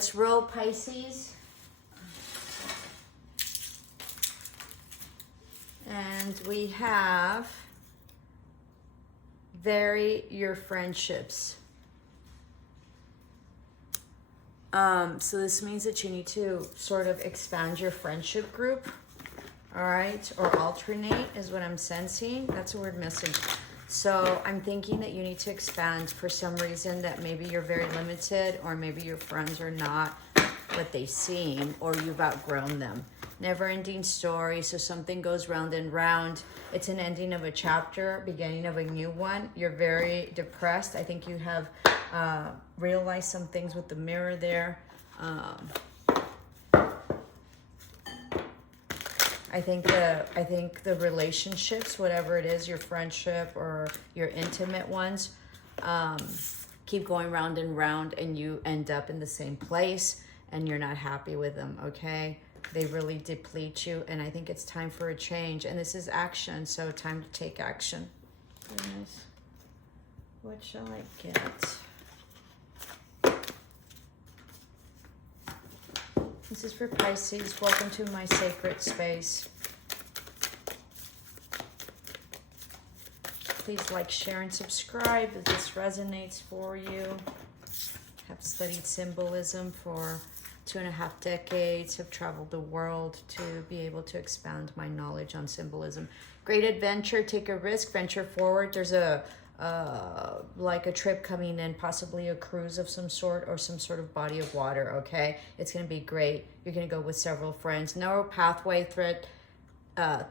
Let's roll, Pisces. And we have vary your friendships. So this means that you need to sort of expand your friendship group, all right? Or alternate is what I'm sensing. That's a weird message. So I'm thinking that you need to expand for some reason, that maybe you're very limited, or maybe your friends are not what they seem, or you've outgrown them. Never-ending story, so something goes round and round. It's an ending of a chapter, beginning of a new one. You're very depressed. I think you have realized some things with the mirror there. I think the relationships, whatever it is, your friendship or your intimate ones, keep going round and round, and you end up in the same place, and you're not happy with them, okay? They really deplete you, and I think it's time for a change. And this is action, so time to take action. Goodness. What shall I get? This is for Pisces. Welcome to my sacred space. Please like, share, and subscribe if this resonates for you. Have studied symbolism for 2.5 decades, have traveled the world to be able to expand my knowledge on symbolism. Great adventure, take a risk, venture forward. There's like a trip coming in, possibly a cruise of some sort, or some sort of body of water, okay? It's going to be great. You're going to go with several friends. Narrow pathway, thread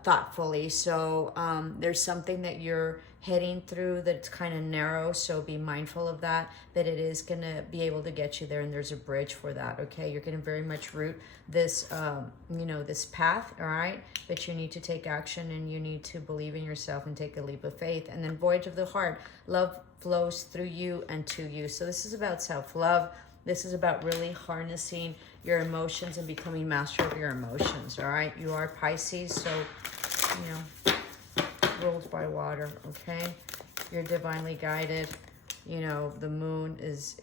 thoughtfully. So there's something that you're heading through that's kind of narrow, so be mindful of that, but it is going to be able to get you there, and there's a bridge for that, okay? You're going to very much root this, this path, all right? But you need to take action, and you need to believe in yourself and take a leap of faith. And then voyage of the heart, love flows through you and to you. So this is about self-love. This is about really harnessing your emotions and becoming master of your emotions, all right? You are Pisces, so, ruled by water, okay? You're divinely guided. The moon is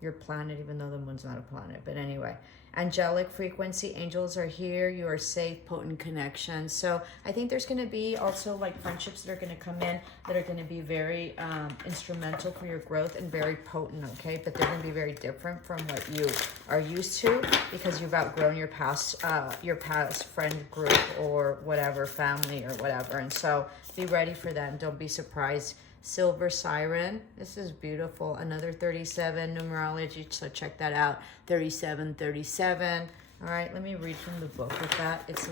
your planet, even though the moon's not a planet. But anyway, angelic frequency, angels are here. You are safe, potent connection. So I think there's going to be also like friendships that are going to come in that are going to be very instrumental for your growth and very potent, okay? But they're going to be very different from what you are used to, because you've outgrown your past friend group or whatever, family or whatever. And so be ready for that, and don't be surprised. Silver Siren, this is beautiful. Another 37 numerology, so check that out. 3737. All right, let me read from the book with that. It's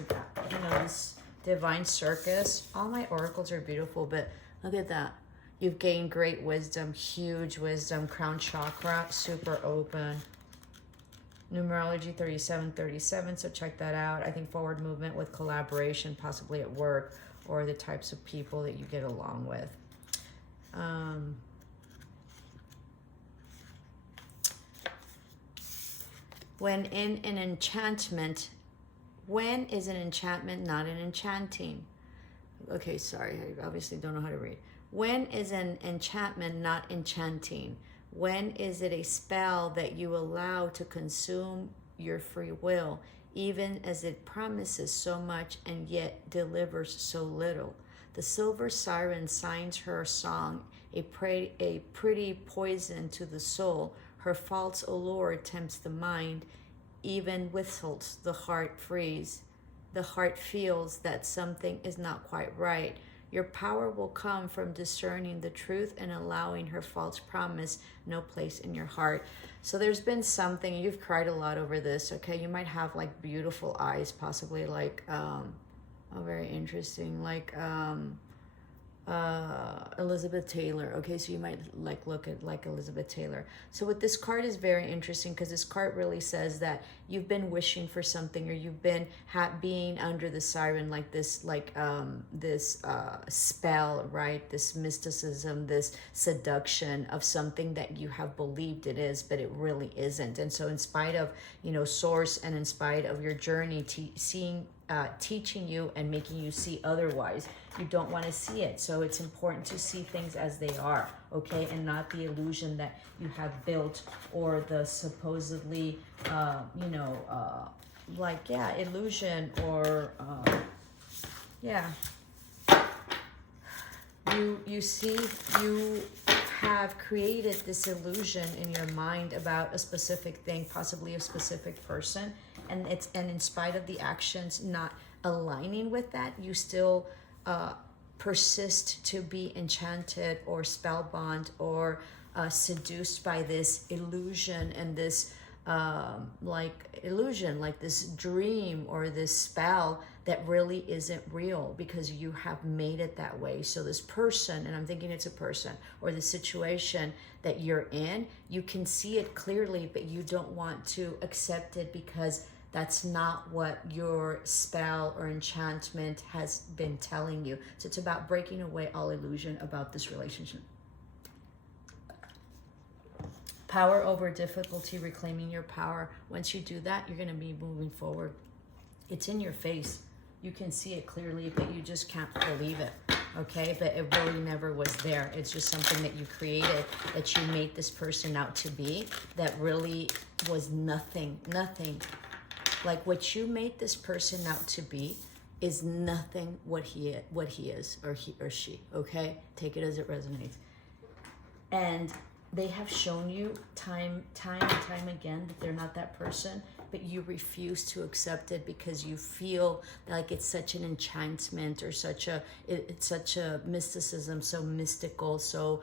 this divine circus. All my oracles are beautiful, but look at that. You've gained great wisdom, huge wisdom. Crown chakra, super open. Numerology 3737, so check that out. I think forward movement with collaboration, possibly at work, or the types of people that you get along with. When in an enchantment, when is an enchantment not an enchanting? Okay, sorry, I obviously don't know how to read. When is an enchantment not enchanting? When is it a spell that you allow to consume your free will, even as it promises so much and yet delivers so little? The silver siren signs her song, a pretty poison to the soul. Her false allure tempts the mind, even whistles the heart frees. The heart feels that something is not quite right. Your power will come from discerning the truth and allowing her false promise no place in your heart. So there's been something, you've cried a lot over this, okay? You might have like beautiful eyes, possibly like, very interesting, like Elizabeth Taylor, okay? So you might like look at like Elizabeth Taylor. So with this card is very interesting, because this card really says that you've been wishing for something, or you've been being under the siren, like this, this spell, right? This mysticism, this seduction of something that you have believed it is, but it really isn't. And so in spite of, source, and in spite of your journey teaching you and making you see otherwise, you don't want to see it. So it's important to see things as they are, okay, and not the illusion that you have built, or the supposedly you know, like, yeah, illusion, or yeah, you see, you have created this illusion in your mind about a specific thing, possibly a specific person, and in spite of the actions not aligning with that, you still persist to be enchanted or spellbound or seduced by this illusion and this like illusion, like this dream or this spell that really isn't real, because you have made it that way. So this person, and I'm thinking it's a person, or the situation that you're in, you can see it clearly, but you don't want to accept it because that's not what your spell or enchantment has been telling you. So it's about breaking away all illusion about this relationship. Power over difficulty, reclaiming your power. Once you do that, you're going to be moving forward. It's in your face. You can see it clearly, but you just can't believe it, okay? But it really never was there. It's just something that you created, that you made this person out to be, that really was nothing. Like, what you made this person out to be is nothing what he is, or he or she, okay? Take it as it resonates. And they have shown you time and time again that they're not that person, but you refuse to accept it because you feel like it's such an enchantment, or it's such a mysticism, so mystical, so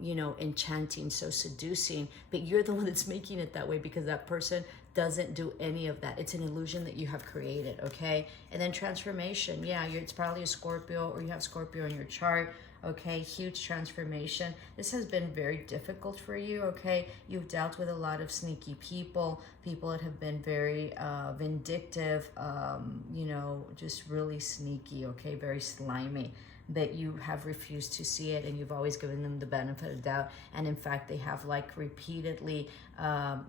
you know, enchanting, so seducing. But you're the one that's making it that way, because that person doesn't do any of that. It's an illusion that you have created, okay? And then transformation, yeah, it's probably a Scorpio, or you have Scorpio in your chart. Okay, huge transformation. This has been very difficult for you, okay? You've dealt with a lot of sneaky people that have been very vindictive, you know, just really sneaky, okay? Very slimy. That you have refused to see it, and you've always given them the benefit of doubt. And in fact, they have like repeatedly,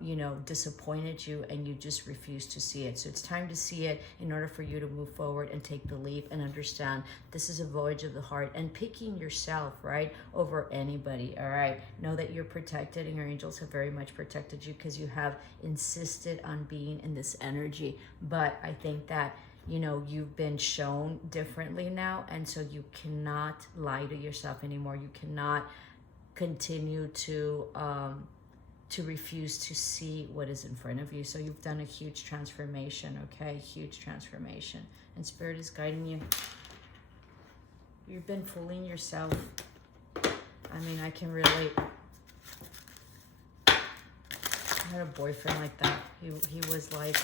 you know, disappointed you, and you just refuse to see it. So it's time to see it in order for you to move forward and take the leap and understand this is a voyage of the heart, and picking yourself, right, over anybody, all right? Know that you're protected, and your angels have very much protected you, because you have insisted on being in this energy. But I think that, you know, you've been shown differently now, and so you cannot lie to yourself anymore. You cannot continue to refuse to see what is in front of you. So you've done a huge transformation, okay? Huge transformation. And Spirit is guiding you. You've been fooling yourself. I mean, I can relate. I had a boyfriend like that. He was like,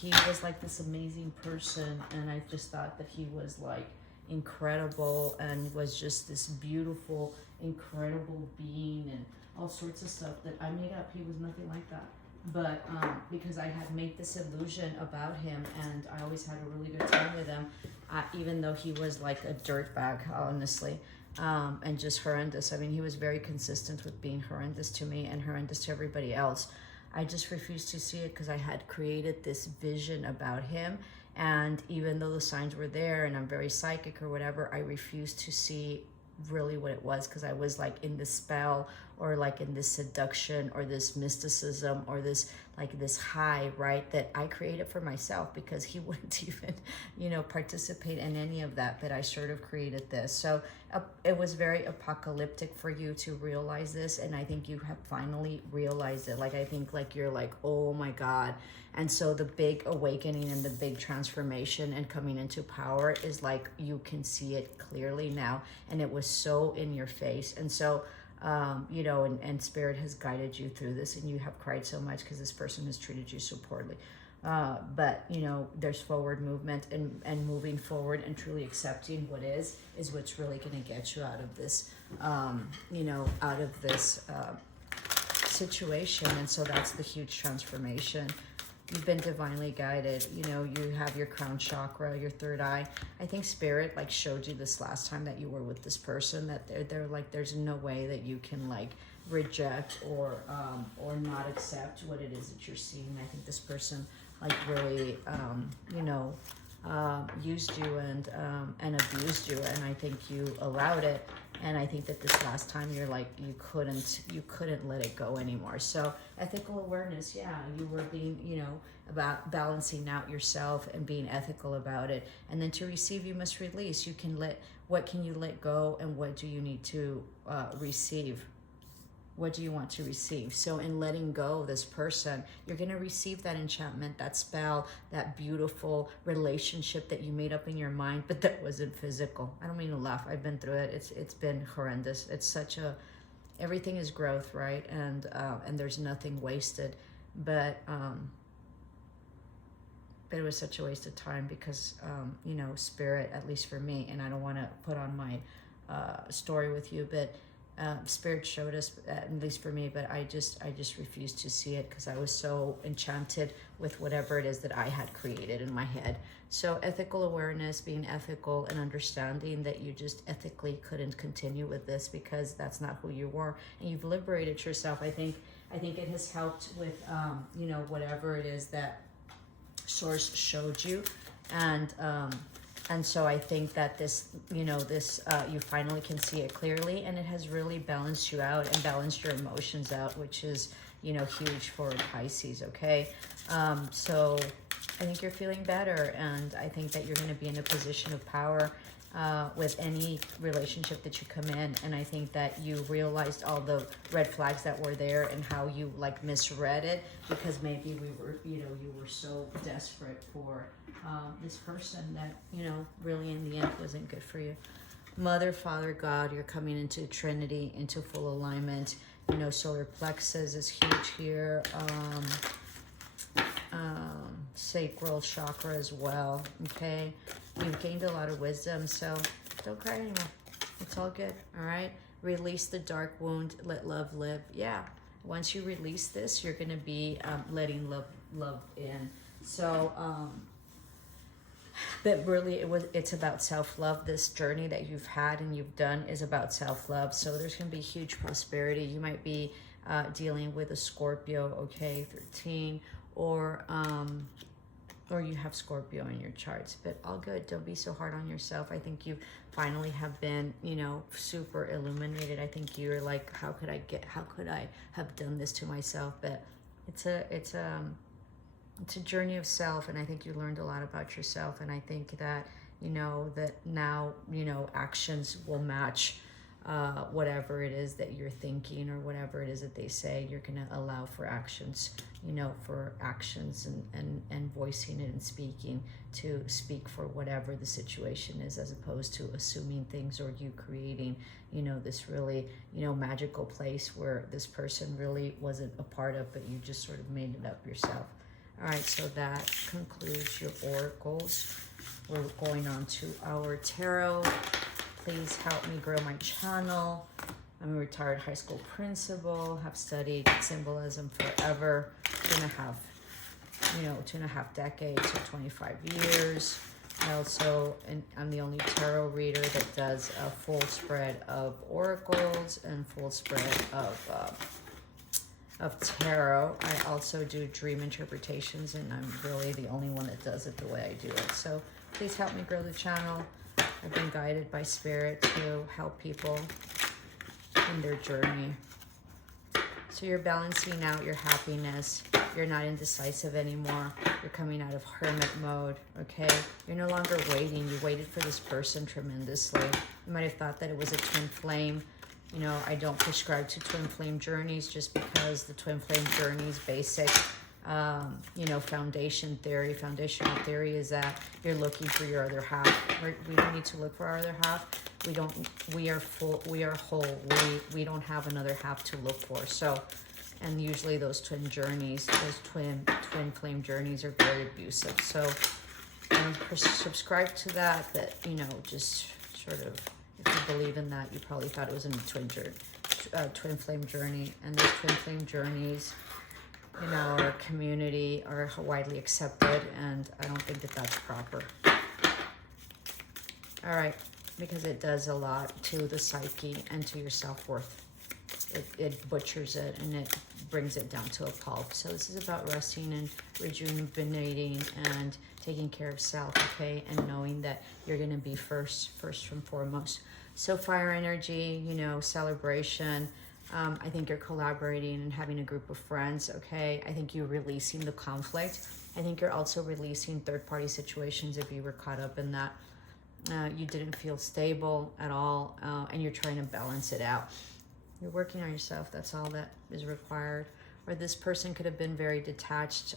he was like this amazing person, and I just thought that he was like incredible, and was just this beautiful, incredible being, and all sorts of stuff that I made up. He was nothing like that. But because I had made this illusion about him, and I always had a really good time with him, even though he was like a dirtbag, honestly, and just horrendous. I mean, he was very consistent with being horrendous to me and horrendous to everybody else. I just refused to see it because I had created this vision about him. And even though the signs were there, and I'm very psychic or whatever, I refused to see really what it was, because I was like in this spell, or like in this seduction, or this mysticism, or this like this high, right, that I created for myself, because he wouldn't even, you know, participate in any of that. But I sort of created this. So it was very apocalyptic for you to realize this, and I think you have finally realized it. Like, I think like you're like, oh my God. And so the big awakening and the big transformation and coming into power is like, you can see it clearly now, and it was so in your face. And so you know, and Spirit has guided you through this, and you have cried so much because this person has treated you so poorly. But, you know, there's forward movement, and moving forward and truly accepting what is what's really going to get you out of this, you know, out of this situation. And so that's the huge transformation. You've been divinely guided. You know, you have your crown chakra, your third eye. I think Spirit like showed you this last time that you were with this person, that they're like, there's no way that you can like reject or not accept what it is that you're seeing. I think this person like really, you know, used you and abused you, and I think you allowed it. And I think that this last time you're like, you couldn't let it go anymore. So ethical awareness, yeah, you were being, about balancing out yourself and being ethical about it. And then to receive, you must release. What can you let go, and what do you need to receive? What do you want to receive? So in letting go of this person, you're going to receive that enchantment, that spell, that beautiful relationship that you made up in your mind, but that wasn't physical. I don't mean to laugh. I've been through it. It's been horrendous. It's such everything is growth, right? And there's nothing wasted. But it was such a waste of time because, spirit, at least for me, and I don't want to put on my story with you, but Spirit showed us, at least for me, but I just refused to see it because I was so enchanted with whatever it is that I had created in my head. So ethical awareness, being ethical and understanding that you just ethically couldn't continue with this because that's not who you were, and you've liberated yourself. I think it has helped with whatever it is that Source showed you, and so I think that this, you finally can see it clearly, and it has really balanced you out and balanced your emotions out, which is, huge for Pisces, okay? So I think you're feeling better, and I think that you're going to be in a position of power with any relationship that you come in. And I think that you realized all the red flags that were there and how you misread it, because maybe you were so desperate for this person that, really in the end wasn't good for you. Mother, Father, God, you're coming into Trinity, into full alignment. Solar plexus is huge here. Sacral chakra as well, okay? You've gained a lot of wisdom, so don't cry anymore. It's all good, all right? Release the dark wound, let love live. Yeah, once you release this, you're going to be letting love in. So, but really it's about self-love. This journey that you've had and you've done is about self-love. So there's going to be huge prosperity. You might be dealing with a Scorpio, okay, 13, or you have Scorpio in your charts, but all good. Don't be so hard on yourself. I think you finally have been, super illuminated. I think you're like, how could I have done this to myself? But it's a journey of self, and I think you learned a lot about yourself, and I think that, that now, actions will match whatever it is that you're thinking, or whatever it is that they say. You're going to allow for actions, for actions and voicing it and speaking, to speak for whatever the situation is, as opposed to assuming things, or you creating, this really, magical place where this person really wasn't a part of, but you just sort of made it up yourself. All right, so that concludes your oracles. We're going on to our tarot. Please help me grow my channel. I'm a retired high school principal, have studied symbolism forever, 2.5 decades, or 25 years. I'm the only tarot reader that does a full spread of oracles and full spread of tarot. I also do dream interpretations, and I'm really the only one that does it the way I do it. So please help me grow the channel. I've been guided by Spirit to help people in their journey. So you're balancing out your happiness. You're not indecisive anymore. You're coming out of hermit mode, okay? You're no longer waiting. You waited for this person tremendously. You might have thought that it was a twin flame. I don't prescribe to twin flame journeys, just because the twin flame journey's basic, foundational theory is that you're looking for your other half. We don't need to look for our other half. We are full, we are whole. We don't have another half to look for. So, and usually those twin journeys, those twin flame journeys are very abusive. So, subscribe to that, just sort of, if you believe in that, you probably thought it was in a twin flame journey. And those twin flame journeys in our community are widely accepted, and I don't think that that's proper. All right, because it does a lot to the psyche and to your self-worth. It butchers it, and it brings it down to a pulp. So this is about resting and rejuvenating and taking care of self, okay? And knowing that you're going to be first and foremost. So fire energy, you know, celebration. I think you're collaborating and having a group of friends, okay? I think you're releasing the conflict. I think you're also releasing third-party situations if you were caught up in that. You didn't feel stable at all, and you're trying to balance it out. You're working on yourself. That's all that is required. Or this person could have been very detached,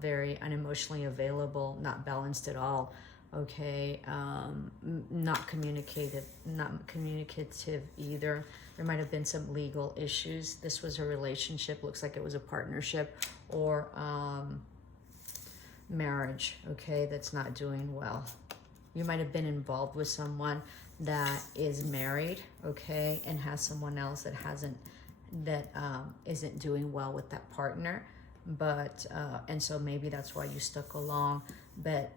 very unemotionally available, not balanced at all. Okay, not communicative either. There might have been some legal issues. This was a relationship. Looks like it was a partnership or marriage. Okay, that's not doing well. You might have been involved with someone that is married, okay, and has someone else that isn't doing well with that partner, but and so maybe that's why you stuck along, but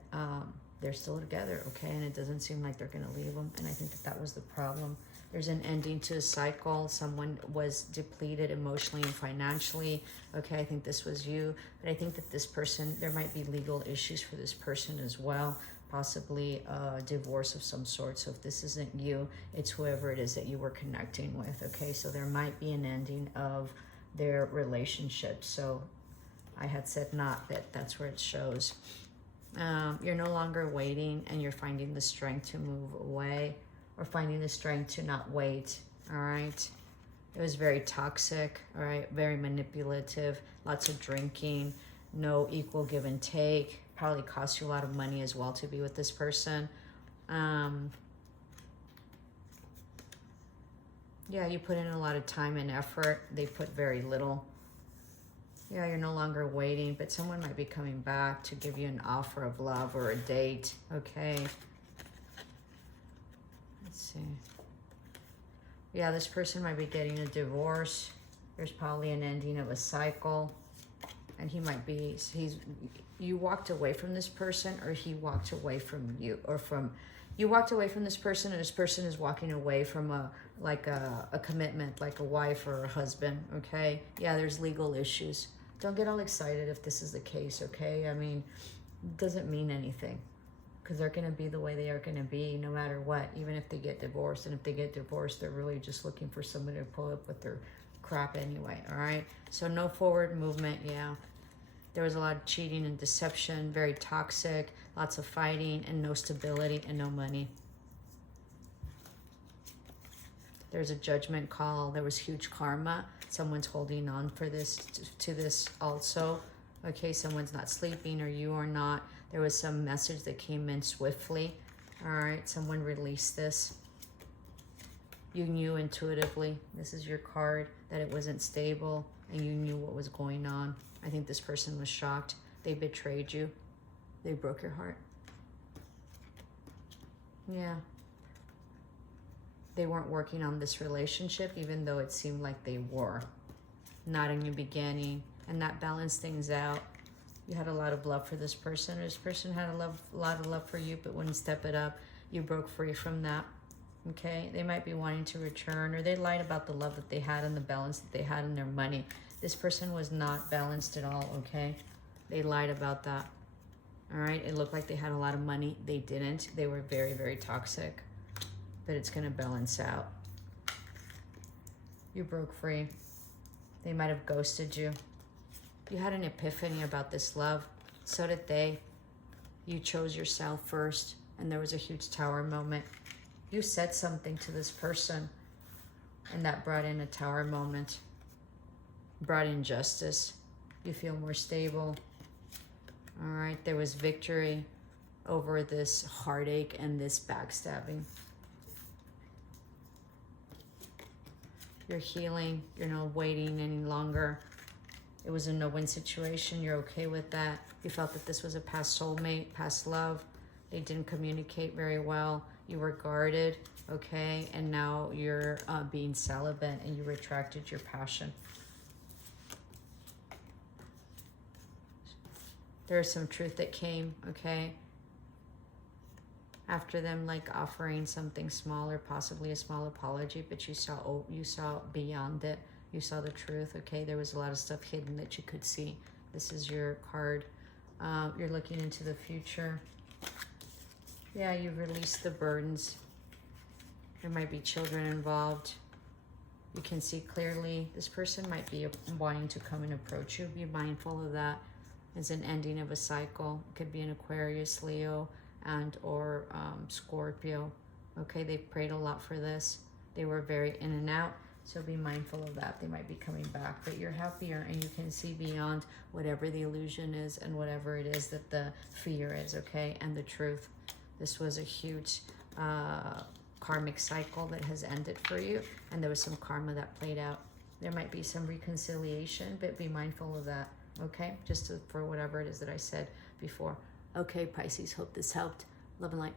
they're still together, okay, and it doesn't seem like they're going to leave them, and I think that was the problem. There's an ending to a cycle. Someone was depleted emotionally and financially, okay. I think this was you, but I think that this person, there might be legal issues for this person as well, possibly a divorce of some sort. So if this isn't you, it's whoever it is that you were connecting with, okay? So there might be an ending of their relationship. So I had said not, but that's where it shows. You're no longer waiting, and you're finding the strength to move away, or finding the strength to not wait, all right? It was very toxic, all right? Very manipulative, lots of drinking, no equal give and take. Probably cost you a lot of money as well to be with this person. Yeah, you put in a lot of time and effort. They put very little. Yeah, you're no longer waiting, but someone might be coming back to give you an offer of love or a date, okay? Let's see. Yeah, this person might be getting a divorce. There's probably an ending of a cycle. And he might be, you walked away from this person, or he walked away from you, or you walked away from this person, and this person is walking away from a commitment, like a wife or a husband, okay? Yeah, there's legal issues. Don't get all excited if this is the case, okay? I mean, it doesn't mean anything, because they're going to be the way they are going to be no matter what, even if they get divorced. And if they get divorced, they're really just looking for somebody to pull up with their crap anyway, all right? So no forward movement, yeah. There was a lot of cheating and deception, very toxic, lots of fighting, and no stability and no money. There's a judgment call. There was huge karma. Someone's holding on for this to this also. Okay, someone's not sleeping, or you are not. There was some message that came in swiftly. All right, someone released this. You knew intuitively, this is your card, that it wasn't stable, and you knew what was going on. I think this person was shocked. They betrayed you. They broke your heart. Yeah. They weren't working on this relationship, even though it seemed like they were. Not in your beginning. And that balanced things out. You had a lot of love for this person. This person had a lot of love for you, but wouldn't step it up. You broke free from that. Okay? They might be wanting to return, or they lied about the love that they had and the balance that they had in their money. This person was not balanced at all, okay? They lied about that. All right? It looked like they had a lot of money. They didn't. They were very, very toxic. But it's going to balance out. You broke free. They might have ghosted you. You had an epiphany about this love. So did they. You chose yourself first, and there was a huge tower moment. You said something to this person, and that brought in a tower moment. Brought in justice. You feel more stable. All right, there was victory over this heartache and this backstabbing. You're healing. You're not waiting any longer. It was a no-win situation. You're okay with that. You felt that this was a past soulmate, past love. They didn't communicate very well. You were guarded, okay? And now you're being celibate, and you retracted your passion. There's some truth that came, okay? After them, like, offering something small, or possibly a small apology, but you saw beyond it. You saw the truth, okay? There was a lot of stuff hidden that you could see. This is your card. You're looking into the future. Yeah, you've released the burdens. There might be children involved. You can see clearly. This person might be wanting to come and approach you. Be mindful of that. It's an ending of a cycle. It could be an Aquarius, Leo, and or Scorpio. Okay, they've prayed a lot for this. They were very in and out. So be mindful of that. They might be coming back, but you're happier and you can see beyond whatever the illusion is and whatever it is that the fear is, okay? And the truth. This was a huge karmic cycle that has ended for you, and there was some karma that played out. There might be some reconciliation, but be mindful of that, okay? Just for whatever it is that I said before. Okay, Pisces, hope this helped. Love and light.